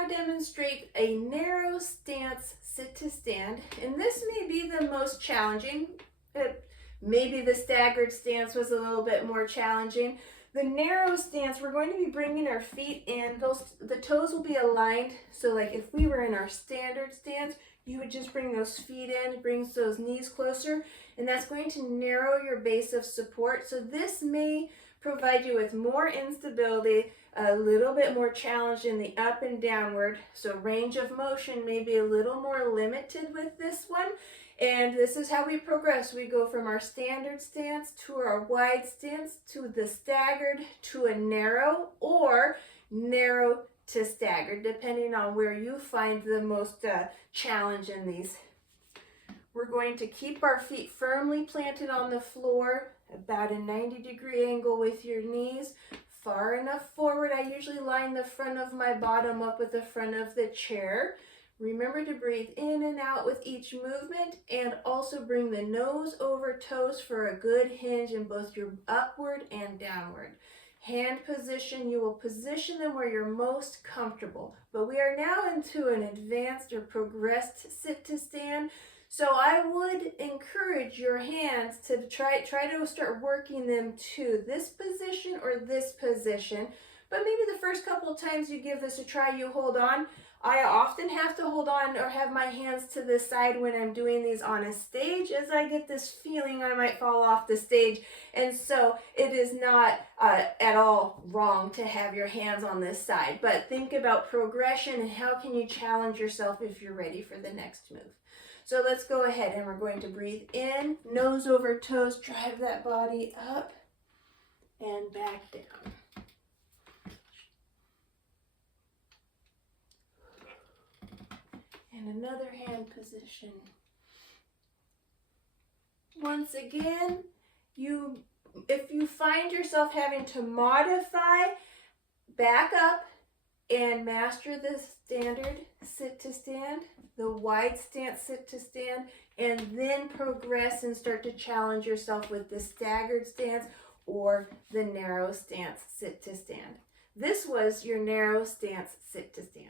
now demonstrate a narrow stance sit to stand, and this may be the most challenging. Maybe the staggered stance was a little bit more challenging. The narrow stance, we're going to be bringing our feet in. The toes will be aligned. So like if we were in our standard stance, you would just bring those feet in, brings those knees closer, and that's going to narrow your base of support. So this may provide you with more instability, a little bit more challenge in the up and downward. So range of motion may be a little more limited with this one. And this is how we progress. We go from our standard stance to our wide stance to the staggered to a narrow, or narrow to staggered, depending on where you find the most challenge in these. We're going to keep our feet firmly planted on the floor, about a 90-degree angle with your knees, far enough forward. I usually line the front of my bottom up with the front of the chair. Remember to breathe in and out with each movement, and also bring the nose over toes for a good hinge in both your upward and downward. Hand position, you will position them where you're most comfortable. But we are now into an advanced or progressed sit to stand. So I would encourage your hands to try to start working them to this position or this position. But maybe the first couple of times you give this a try, you hold on. I often have to hold on or have my hands to the side when I'm doing these on a stage, as I get this feeling I might fall off the stage. And so it is not at all wrong to have your hands on this side. But think about progression and how can you challenge yourself if you're ready for the next move. So let's go ahead and we're going to breathe in, nose over toes, drive that body up and back down. And another hand position. Once again, if you find yourself having to modify, back up and master the standard sit to stand, the wide stance sit to stand, and then progress and start to challenge yourself with the staggered stance or the narrow stance sit to stand. This was your narrow stance sit to stand.